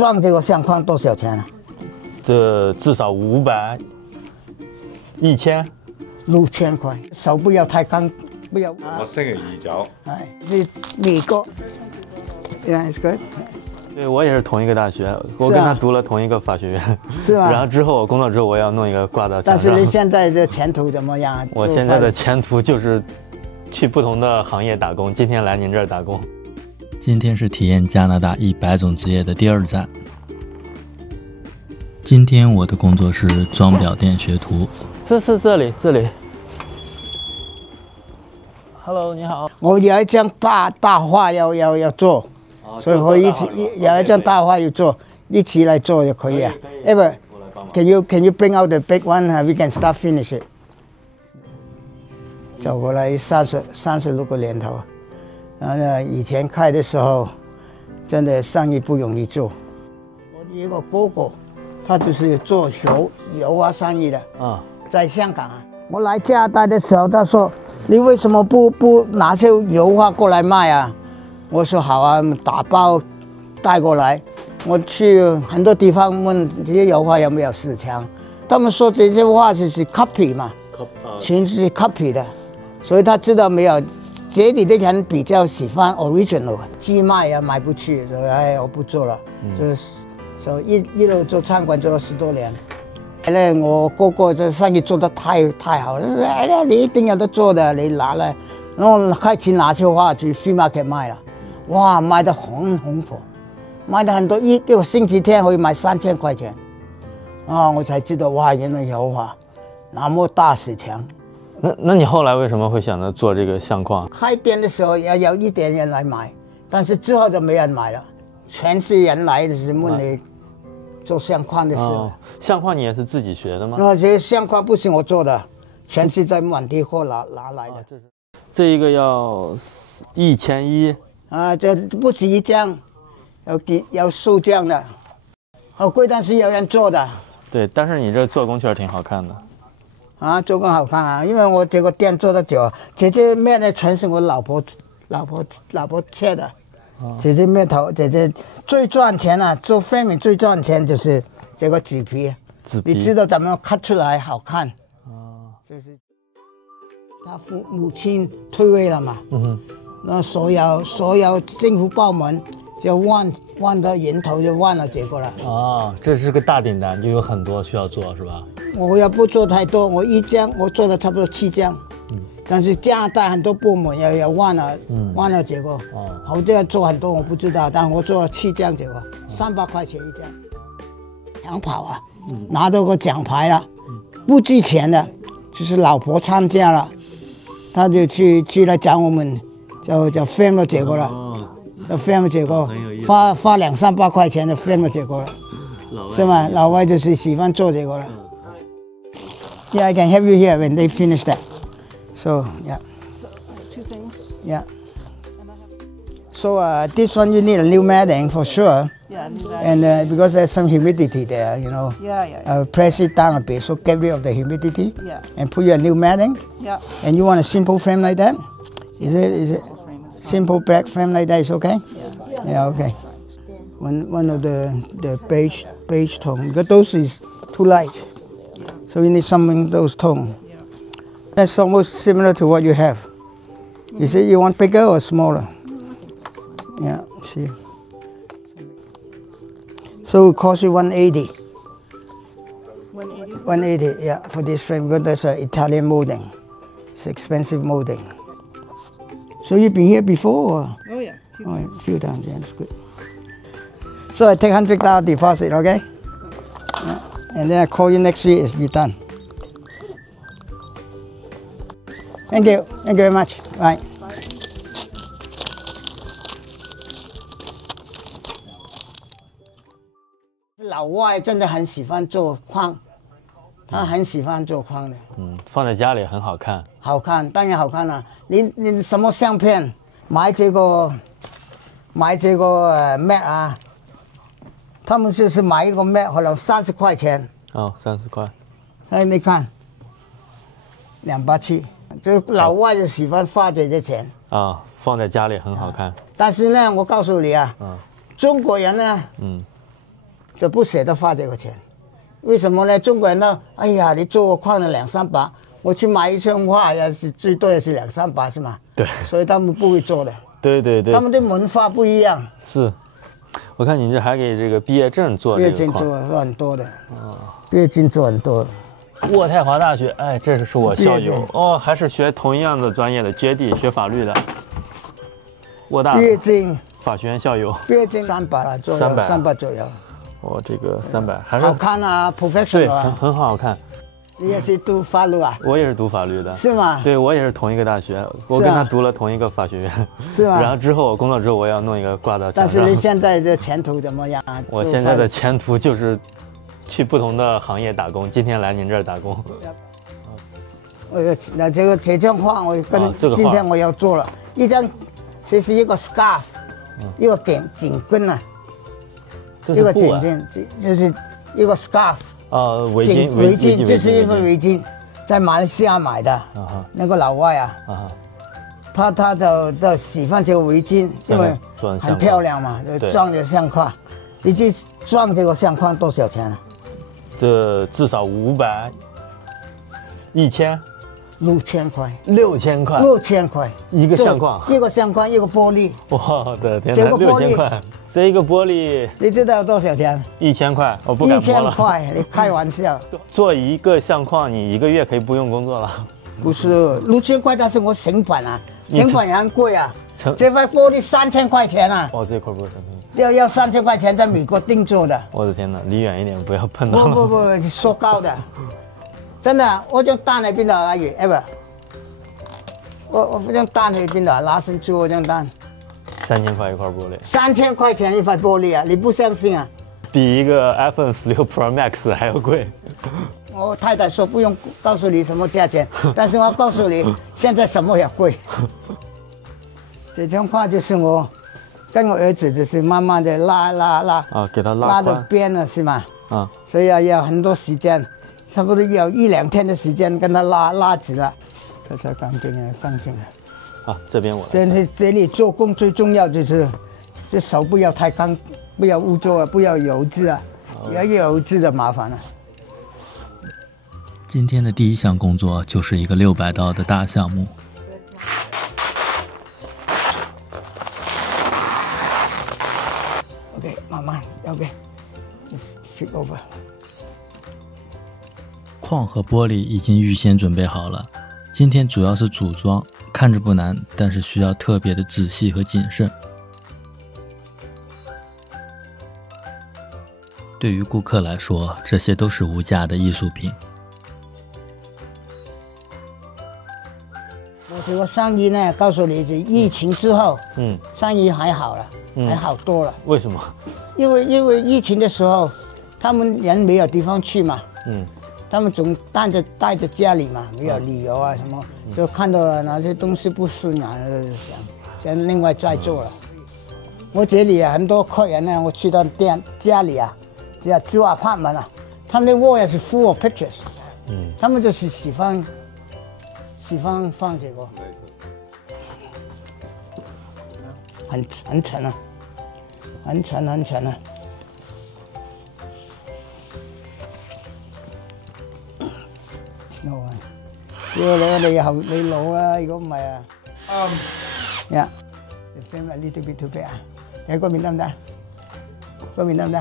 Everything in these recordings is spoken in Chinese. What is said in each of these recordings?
装这个相框多少钱啊？这至少500、1000、6000块，手不要太干，不要。我星期二走。哎，是美国。Yeah, it's good. 对，我也是同一个大学，我跟他读了同一个法学院，是吧？然后之后我工作之后，我要弄一个挂到墙上。但是你现在的前途怎么样？我现在的前途就是去不同的行业打工。今天来您这儿打工。今天是体验加拿大100种职业的第2站。今天我的工作是装裱店学徒。这里。Hello， 你好。我有一张大画要做。所以我一起有一张大画要做，一起来做就可以啊。Ever, can you bring out the big one? We can start finish it. 走过来36个年头，然后呢，以前开的时候，真的生意不容易做。我一个哥哥，他就是做油啊生意的啊，在香港啊。我来加拿大的时候，他说：“你为什么不拿些油画过来卖啊？”我说好啊，打包带过来。我去很多地方问这些油画有没有市场，他们说这些画就是 copy 嘛，全是 copy 的，所以他知道没有，这里的人比较喜欢 original， 寄卖啊卖不去，所以哎我不做了，所以一路做餐馆做了10多年。我哥哥这生意做得太好了，哎呀你一定有得做的，你拿来，然后开始拿些画去 free market 卖了。哇，卖得很火，卖得很多，一个星期天可以卖3000块钱，啊，我才知道哇，原来油画那么大市场。那你后来为什么会想着做这个相框？开店的时候要有一点人来买，但是之后就没人买了，全是人来的是问你做相框的事。相框你也是自己学的吗？那些相框不是我做的，全是在满地货拿来的。这一个要1100。啊，这不止一张，有数张的，好贵，但是有人做的。对，但是你这做工确实挺好看的。啊，做工好看啊，因为我这个店做得久，这些面呢全是我老婆切的，这些面头，这些最赚钱啊，做 framing 最赚钱就是这个纸皮，你知道怎么 cut 出来好看？就是他母亲退位了嘛。那所有政府部门就换到源头就换了这个了。哦，这是个大订单，就有很多需要做是吧？我要不做太多，我一张我做了差不多7张。但是加拿大很多部门要换了这个。好多人做很多我不知道，但我做了7张这个，300块钱一张。长跑啊，拿到个奖牌了，不值钱的，就是老婆参加了，他就去来找我们。就 film 了结果了，就 film 结果，花200-300块钱就 film 了结果了，是吗？老外就是喜欢做这个了。Yeah, I can help you here when they finish that. So yeah. So 2 things. Yeah. So this one you need a new matting for sure. Yeah, new matting. And because there's some humidity there, you know. Yeah. Press it down a bit, so get rid of the humidity. Yeah. And put your new matting. Yeah. And you want a simple frame like that? Is it simple black frame like that is okay? Yeah, okay. One of the beige tone, because those is too light. So we need something those tone. That's almost similar to what you have. You say you want bigger or smaller? Yeah, see. So it costs you 180. 180? 180, yeah, for this frame, because that's Italian molding. It's expensive molding. So you've been here before? Or? Oh yeah. A few times, yeah, that's good. So I take $100 deposit, okay? Yeah. And then I call you next week if we're done. Thank you very much. Bye. 老外真的很喜欢做框，他很喜欢做框的。放在家里很好看。好看，当然好看了。你什么相片买这个 mat 啊？他们就是买一个 mat 可能30块钱。哦，30块。哎，你看，270，就老外就喜欢花这些钱。啊，放在家里很好看。但是呢，我告诉你啊，中国人呢，就不舍得花这个钱。为什么呢？中国人呢？哎呀，你做矿了200-300，我去买一箱花也是最多也是200-300，是吗？对，所以他们不会做的。对对对，他们的文化不一样。是。我看你这还给这个毕业证做毕业这个矿，证做很多的。毕业证做很多。渥太华大学，哎，这是我校友哦，还是学同一样的专业的 JD， 学法律的。渥大毕业证，法学院校友。毕业证300了，左右300左右。哦，这个300还是好看啊对， ，professional 啊。很好看。你也是读法律啊？我也是读法律的。是吗？对，我也是同一个大学，我跟他读了同一个法学院。是吗？然后之后我工作之后，我要弄一个挂到墙上。但是你现在的前途怎么样啊？我现在的前途就是去不同的行业打工。今天来您这儿打工。那这张画我跟今天我要做了一张，这是一个 scarf， 一个颈根啊，一个颈巾，就是一个 scarf。围巾，这是一个围巾，在马来西亚买的。那个老外啊，他的喜欢这个围巾，因为很漂亮嘛，装着相框。你去装这个相框多少钱啊？这至少500、1000、6000块，6000块，6000块一个相框，一个相框，一个玻璃。我的天哪，6000块，这一个玻璃，你知道多少钱？1000块，我不敢摸了。1000块，你开玩笑？做一个相框，你1个月可以不用工作了。不是6000块，但是我成本啊，成本也很贵啊。这块玻璃3000块钱啊！哦，这块不是要3000块钱，在美国定做的。我的天哪，离远一点，不要碰到。不，塑胶的，真的，我將單喺邊度啊？月 ever， 我將單喺邊度啊？拿伸出我張單，3000塊一塊玻璃，3000塊錢一塊玻璃啊！你不相信啊？比一個 iPhone 16 Pro Max 還要貴。我太太說不用告訴你什麼價錢，但是我告訴你，現在什麼也貴。這張畫就是我跟我兒子就是慢慢的拉啊，給他拉到邊了是嗎？啊，所以要很多時間，差不多要1-2天的時間跟他拉直了，這才乾淨啊。啊，這邊我這裡做工最重要就是這手不要太乾，不要污糟啊，不要油脂啊，要油脂的麻煩了。今天的第一項工作就是一個600刀的大項目。OK， 慢慢 OK， flip over。框和玻璃已經預先準備好了，今天主要是組裝，看着不難，但是需要特別的仔細和謹慎。對於顧客來說，這些都是無價的藝術品。我這個生意呢，告訴你，疫情之後，生意還好了，還好多了。為什麼？因為疫情的時候，他們人沒有地方去嘛，他們總待在家裡嘛，沒有旅遊啊什麼，就看到哪些東西不順啊，想另外再做了。我這裡啊，很多客人呢，我去到家裡啊，只要租 apartment 啊，他們的 wall 也是 full of pictures，他們就是喜歡放這個，很沉啊，很沉啊。Snow 啊，你老啦，如果唔係啊，yeah，the frame a little bit too big 啊，你嗰邊得唔得？嗰邊得唔得？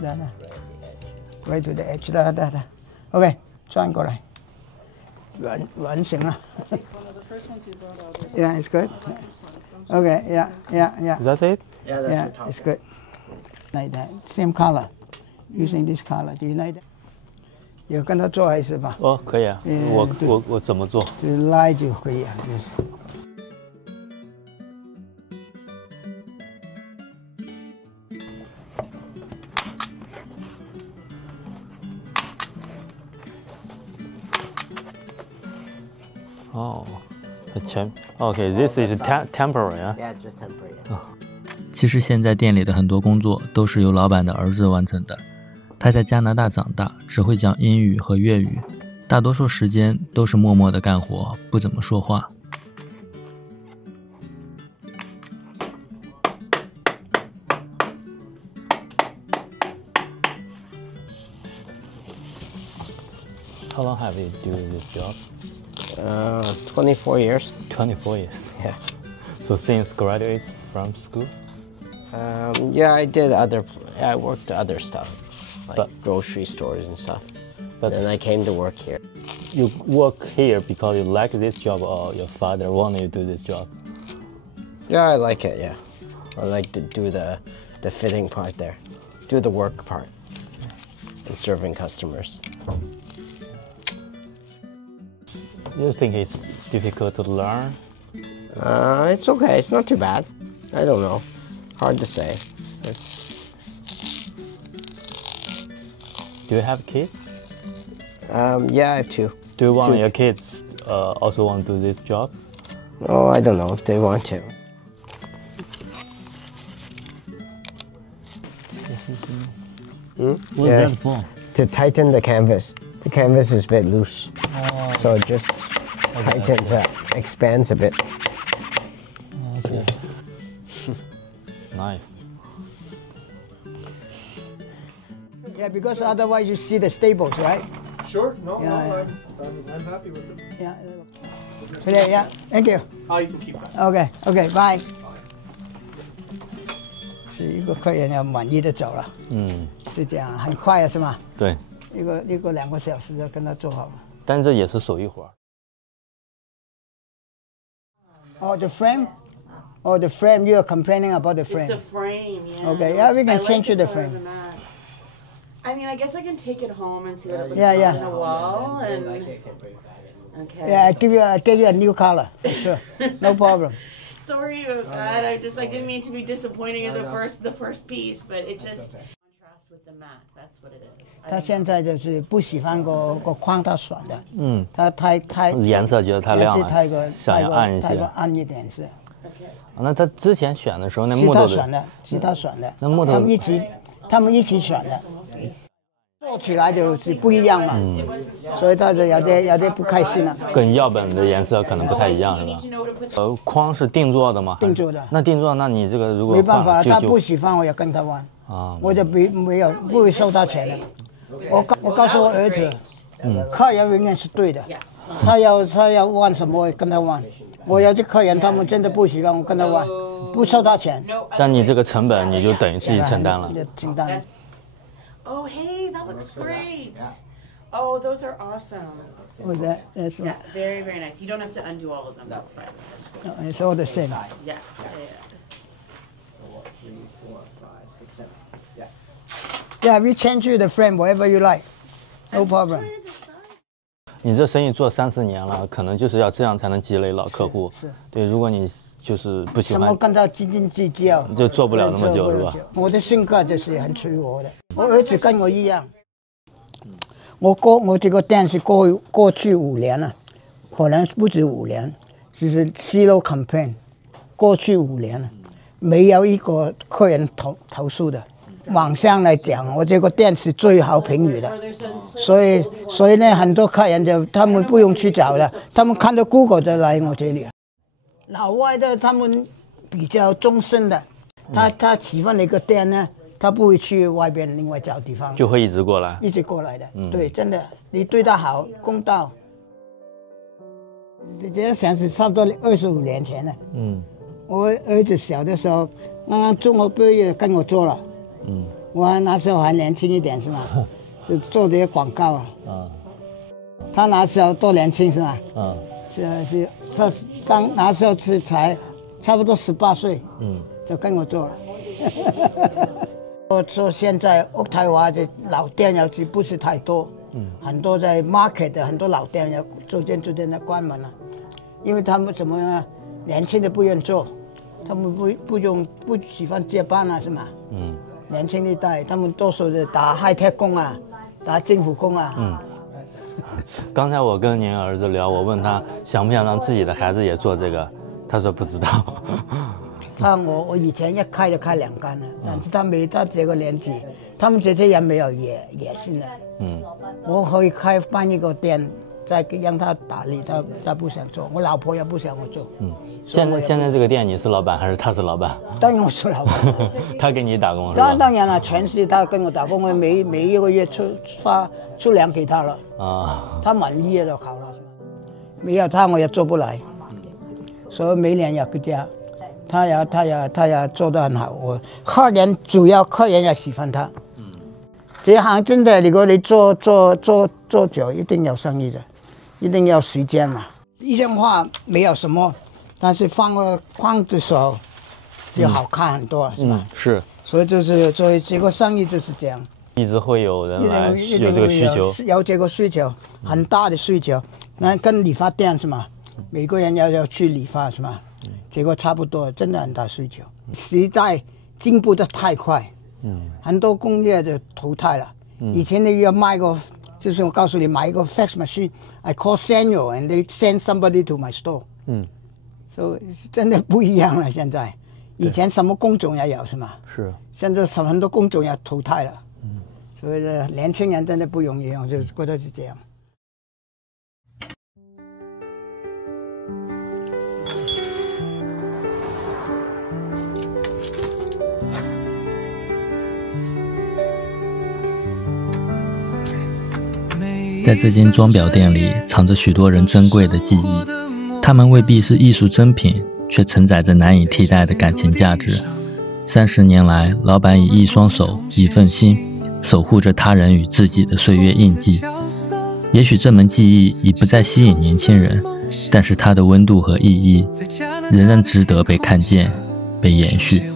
得。Right to the edge， 得。OK， 轉過嚟，完成啦。Yeah, it's good. Okay, yeah. Is that it? Yeah, it's good. Like that, same color. Using this color, do you like that? 有跟他做还是吧？哦，可以啊。我怎么做？就拉就可以啊，就是。哦，Okay, this is temporary 啊。Yeah, just temporary. 其实现在店里的很多工作都是由老板的儿子完成的。他在加拿大长大，只会讲英语和粤语，大多数时间都是默默的干活，不怎么说话。How long have you do this job? 24 years. 24 years. Yeah. So since graduates from school? Yeah, I worked other stuff, like grocery stores and stuff. But then I came to work here. You work here because you like this job or your father wanted you to do this job? Yeah, I like it, yeah. I like to do the fitting part there, do the work part, and serving customers. You think it's difficult to learn? It's okay, it's not too bad. I don't know, hard to say. Do you have kids? Yeah, I have two. Do you want Two. your kids also want to do this job? Oh, I don't know if they want to. What's Yeah. that for? To tighten the canvas. The canvas is a bit loose, so it just tightens up, expands a bit. Okay. Nice. Yeah, because otherwise you see the staples, right? Sure. No, Yeah, no, yeah. I'm happy with it. Yeah. Today, yeah. Thank you. You can keep that. OK OK bye。是一个客人要满意的走了，就这样，很快啊，是吗？对，一个2个小时就跟他做好了。但这也是手艺活。Oh, the frame? Oh, the frame. You are complaining about the It's frame. the frame, yeah. Okay, yeah, we can I like change the the color frame. of the mat. I mean, I guess I can take it home and see what it looks Yeah, like yeah. on the wall, and okay. Yeah, I give you a new color for sure. No problem. Sorry about that. I didn't mean to be disappointing in the first piece, but it just contrast with the mat. That's what it is. 他现在就是不喜欢个框它选的，他太颜色觉得太亮了太过想要暗一些太过暗一点是。那他之前选的时候，那是木头他选的，是他选的。那木头他们一起选的，做起来就是不一样嘛，所以他就有点不开心了。跟样本的颜色可能不太一样，是吧？框是定做的吗？定做的。那定做，那你这个如果没办法，就他不喜欢我也跟他玩，我就不会收他钱的。我告诉我儿子，客人永远是对的，他要玩什么我跟他玩。我有些客人他们真的不喜欢我跟他玩，不收他钱。但你这个成本你就等于自己承担了。承担。 Oh, hey, that looks great. Oh, those are awesome. Was that? That's Yeah, very, very nice. You don't have to undo all of them. That's fine. no, it's all the same. Yeah. Yeah, we change you the frame whatever you like, no problem. 你这生意做3、4年了，可能就是要这样才能积累老客户。是。对，如果你就是不喜什么欢，跟他斤斤计较，就做不了那么久，是吧？我的性格就是很随和的，我儿子跟我一样。我这个店是过去5年了，可能不止5年，就是 zero complaint， 过去5年了，没有一个客人投诉的。网上来讲，我这个店是最好评语的，所以呢，很多客人他们不用去找了，他们看到 Google 就来我这里。老外的他们比较忠诚的，他喜欢的一个店呢，他不会去外边另外找地方，就会一直过来。一直过来的。对，真的，你对他好，公道。这样想是差不多25年前了。我儿子小的时候，刚刚中学毕业跟我做了。我那时候还年轻一点是吧？就做这些广告啊。他那时候多年轻是吧？他刚那时候才差不多18岁，就跟我做了。我说现在台湾的老店要是不是太多，很多在 market 的很多老店要逐渐的关门了，因为他们怎么呢？年轻的不愿做，他们不喜欢接班啊，是吗？年轻一代他们多数是打 high tech 工啊，打政府工啊。刚才我跟您儿子聊，我问他想不想让自己的孩子也做这个，他说不知道。我以前一开就开2间了，但是他没到这个年纪，他们这些人没有野心的。我可以办一个店，再让他打理，他不想做，我老婆也不想我做。现在这个店你是老板还是他是老板？当然我是老板。他给你打工是吧？当然了，全是他跟我打工，我每一个月出粮给他了。啊，他满意就好了。没有他我也做不来，所以每年要回家。他也做得很好，主要客人也喜欢他。这行真的，如果你做久，一定有生意的，一定要时间嘛。一样话没有什么，但是放个框的时候就好看很多，是吧？是。所以这个生意就是这样。一直会有人来有这个需求，有这个需求，很大的需求。那跟理发店是吗？每个人要去理发是吗？这个差不多，真的很大需求。时代进步的太快，很多工业就淘汰了。以前你要买个，就是我告诉你买一个 fax machine，I call Samuel and they send somebody to my store。所以真的不一样了。现在，以前什么工种也有是吗？是。现在很多工种也淘汰了。所以年轻人真的不容易，我就觉得是这样。在这间装裱店里，藏着许多人珍贵的记忆，它们未必是艺术珍品，却承载着难以替代的感情价值。30年来，老板以一双手、一份心，守护着他人与自己的岁月印记。也许这门技艺已不再吸引年轻人，但是它的温度和意义仍然值得被看见、被延续。